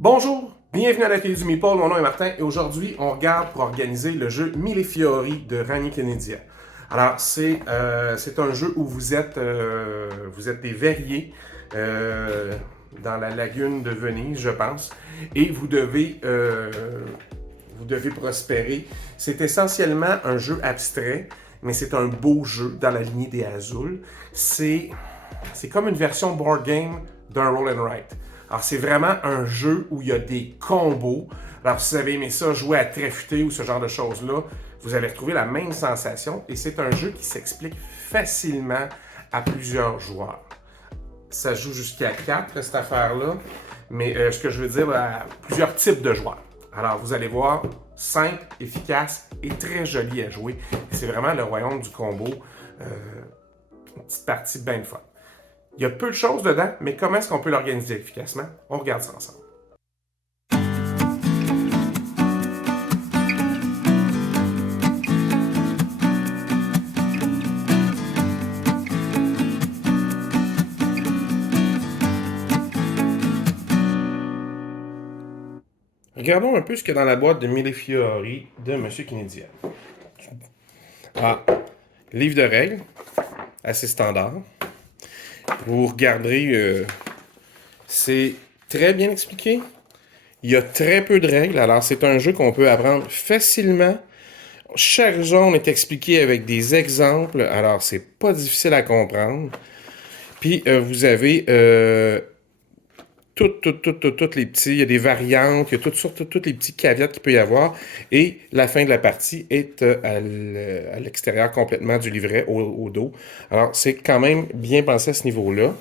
Bonjour, bienvenue à l'atelier du Meeple, mon nom est Martin et aujourd'hui on regarde pour organiser le jeu Mille Fiori de Rani Kennedy. Alors c'est un jeu où vous êtes des verriers dans la lagune de Venise, je pense, et vous devez prospérer. C'est essentiellement un jeu abstrait, mais c'est un beau jeu dans la lignée des Azul. C'est comme une version board game d'un roll and write. Alors, c'est vraiment un jeu où il y a des combos. Alors, si vous avez aimé ça, jouer à tréfuter ou ce genre de choses-là, vous allez retrouver la même sensation. Et c'est un jeu qui s'explique facilement à plusieurs joueurs. Ça joue jusqu'à 4, cette affaire-là. Mais ce que je veux dire, à plusieurs types de joueurs. Alors, vous allez voir, simple, efficace et très joli à jouer. C'est vraiment le royaume du combo. Une petite partie bien fun. Il y a peu de choses dedans, mais comment est-ce qu'on peut l'organiser efficacement? On regarde ça ensemble. Regardons un peu ce qu'il y a dans la boîte de Mille Fiori de M. Kennedy. Ah, livre de règles, assez standard. Vous regarderez, c'est très bien expliqué. Il y a très peu de règles, alors c'est un jeu qu'on peut apprendre facilement. Chaque zone est expliquée avec des exemples, alors c'est pas difficile à comprendre. Puis vous avez toutes les petits, il y a des variantes, il y a toutes sortes, toutes les petits caveats qu'il peut y avoir. Et la fin de la partie est à l'extérieur complètement du livret, au dos. Alors, c'est quand même bien pensé à ce niveau-là.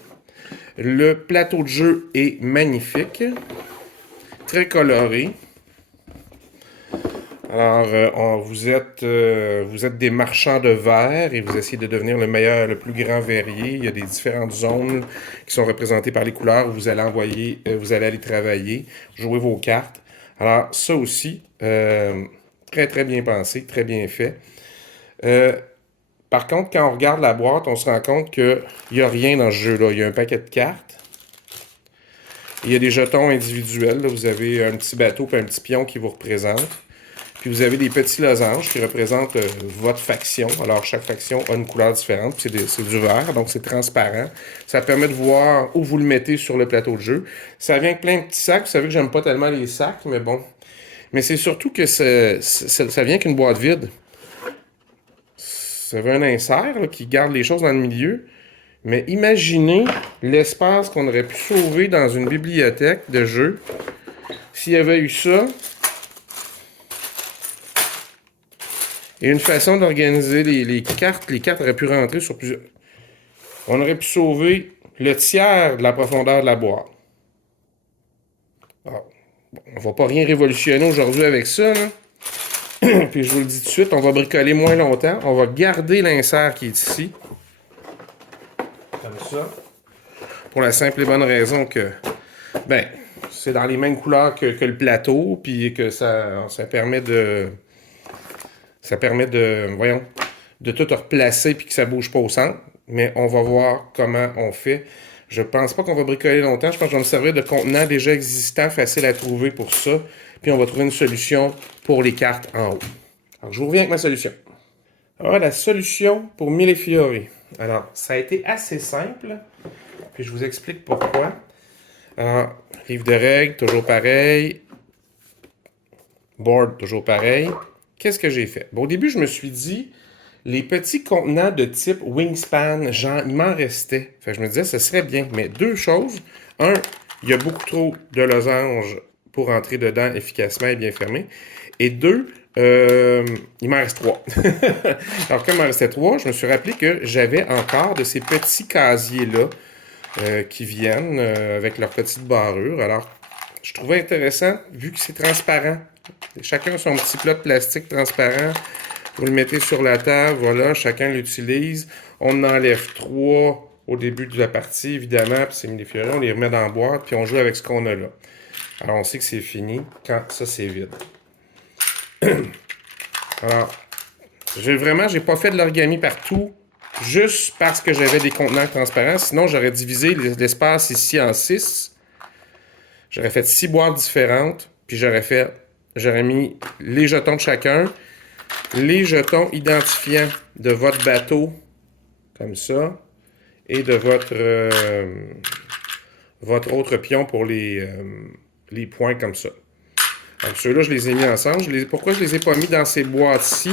Le plateau de jeu est magnifique, très coloré. Alors, vous êtes des marchands de verre et vous essayez de devenir le meilleur, le plus grand verrier. Il y a des différentes zones qui sont représentées par les couleurs où vous allez aller travailler, jouer vos cartes. Alors, ça aussi, très très bien pensé, très bien fait. Euh, Par contre, quand on regarde la boîte, on se rend compte qu'il n'y a rien dans ce jeu-là. Il y a un paquet de cartes. Il y a des jetons individuels. Là. Vous avez un petit bateau et un petit pion qui vous représente. Puis vous avez des petits losanges qui représentent votre faction. Alors, chaque faction a une couleur différente. Puis c'est du vert, donc c'est transparent. Ça permet de voir où vous le mettez sur le plateau de jeu. Ça vient avec plein de petits sacs. Vous savez que j'aime pas tellement les sacs, mais bon. Mais c'est surtout que ça vient qu'une boîte vide. Ça veut un insert là, qui garde les choses dans le milieu. Mais imaginez l'espace qu'on aurait pu sauver dans une bibliothèque de jeux s'il y avait eu ça. Et une façon d'organiser les cartes. Les cartes auraient pu rentrer sur plusieurs. On aurait pu sauver le tiers de la profondeur de la boîte. Alors, bon, on va pas rien révolutionner aujourd'hui avec ça. Là. Puis je vous le dis tout de suite, on va bricoler moins longtemps. On va garder l'insert qui est ici. Comme ça. Pour la simple et bonne raison que, ben, c'est dans les mêmes couleurs que le plateau. Puis que ça permet de. Voyons, de tout replacer puis que ça bouge pas au centre. Mais on va voir comment on fait. Je pense pas qu'on va bricoler longtemps. Je pense que je vais me servir de contenants déjà existants, faciles à trouver pour ça. Puis on va trouver une solution pour les cartes en haut. Alors, je vous reviens avec ma solution. Alors, la solution pour Mille Fiori. Alors, ça a été assez simple. Puis je vous explique pourquoi. Alors, livre de règles, toujours pareil. Board, toujours pareil. Qu'est-ce que j'ai fait? Bon, au début, je me suis dit, les petits contenants de type Wingspan, il m'en restait. Fait que je me disais, ce serait bien. Mais deux choses. Un, il y a beaucoup trop de losanges pour entrer dedans efficacement et bien fermé. Et deux, il m'en reste trois. Alors, comme il m'en restait trois, je me suis rappelé que j'avais encore de ces petits casiers-là qui viennent avec leur petite barrure. Alors, je trouvais intéressant, vu que c'est transparent. Chacun a son petit plat de plastique transparent. Vous le mettez sur la table, voilà, chacun l'utilise. On en enlève trois au début de la partie, évidemment, puis c'est mis les fiorins, on les remet dans la boîte, puis on joue avec ce qu'on a là. Alors, on sait que c'est fini quand ça, c'est vide. Alors, j'ai pas fait de l'origami partout, juste parce que j'avais des contenants transparents. Sinon, j'aurais divisé l'espace ici en 6. J'aurais fait 6 boîtes différentes, puis j'aurais mis les jetons de chacun, les jetons identifiants de votre bateau, comme ça, et de votre autre pion pour les points comme ça. Donc ceux-là, je les ai mis ensemble. Pourquoi je les ai pas mis dans ces boîtes-ci?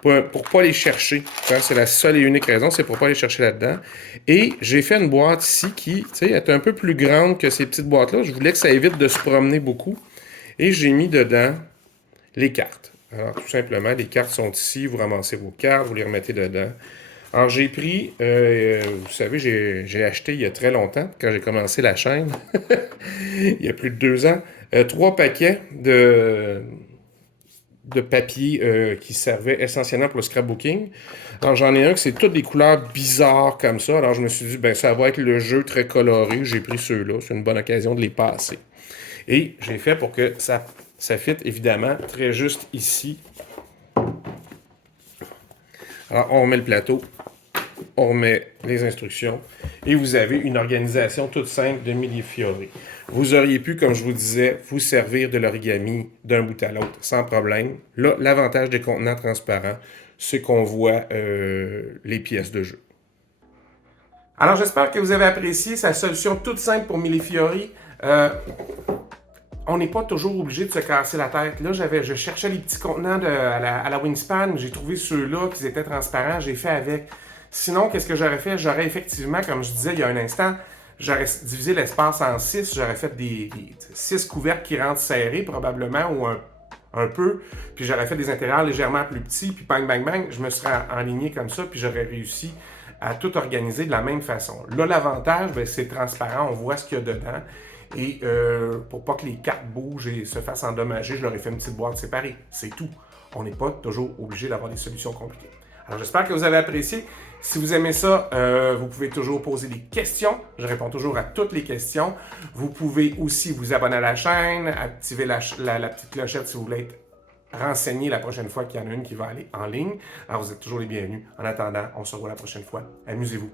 Pour pas les chercher. C'est la seule et unique raison, c'est pour pas les chercher là-dedans. Et j'ai fait une boîte ici qui, tu sais, est un peu plus grande que ces petites boîtes-là. Je voulais que ça évite de se promener beaucoup. Et j'ai mis dedans les cartes. Alors, tout simplement, les cartes sont ici. Vous ramassez vos cartes, vous les remettez dedans. Alors, j'ai pris, vous savez, j'ai acheté il y a très longtemps, quand j'ai commencé la chaîne, il y a plus de 2 ans, 3 paquets de papier qui servait essentiellement pour le scrapbooking. Alors, j'en ai un que c'est toutes des couleurs bizarres comme ça. Alors, je me suis dit, ben ça va être le jeu très coloré. J'ai pris ceux-là. C'est une bonne occasion de les passer. Et j'ai fait pour que ça fit évidemment très juste ici. Alors, on remet le plateau. On remet les instructions et vous avez une organisation toute simple de Millefiori. Vous auriez pu, comme je vous disais, vous servir de l'origami d'un bout à l'autre sans problème. Là, l'avantage des contenants transparents, c'est qu'on voit les pièces de jeu. Alors, j'espère que vous avez apprécié sa solution toute simple pour Millefiori. On n'est pas toujours obligé de se casser la tête. Là, je cherchais les petits contenants à la Wingspan. J'ai trouvé ceux-là qui étaient transparents. J'ai fait avec. Sinon, qu'est-ce que j'aurais fait? J'aurais effectivement, comme je disais il y a un instant, j'aurais divisé l'espace en 6. J'aurais fait des 6 couvercles qui rentrent serrés probablement ou un peu. Puis j'aurais fait des intérieurs légèrement plus petits. Puis bang, bang, bang, je me serais enligné comme ça. Puis j'aurais réussi à tout organiser de la même façon. Là, l'avantage, c'est transparent. On voit ce qu'il y a dedans. Et pour pas que les cartes bougent et se fassent endommager, je leur ai fait une petite boîte séparée. C'est tout. On n'est pas toujours obligé d'avoir des solutions compliquées. Alors, j'espère que vous avez apprécié. Si vous aimez ça, vous pouvez toujours poser des questions. Je réponds toujours à toutes les questions. Vous pouvez aussi vous abonner à la chaîne, activer la petite clochette si vous voulez être renseigné la prochaine fois qu'il y en a une qui va aller en ligne. Alors, vous êtes toujours les bienvenus. En attendant, on se revoit la prochaine fois. Amusez-vous.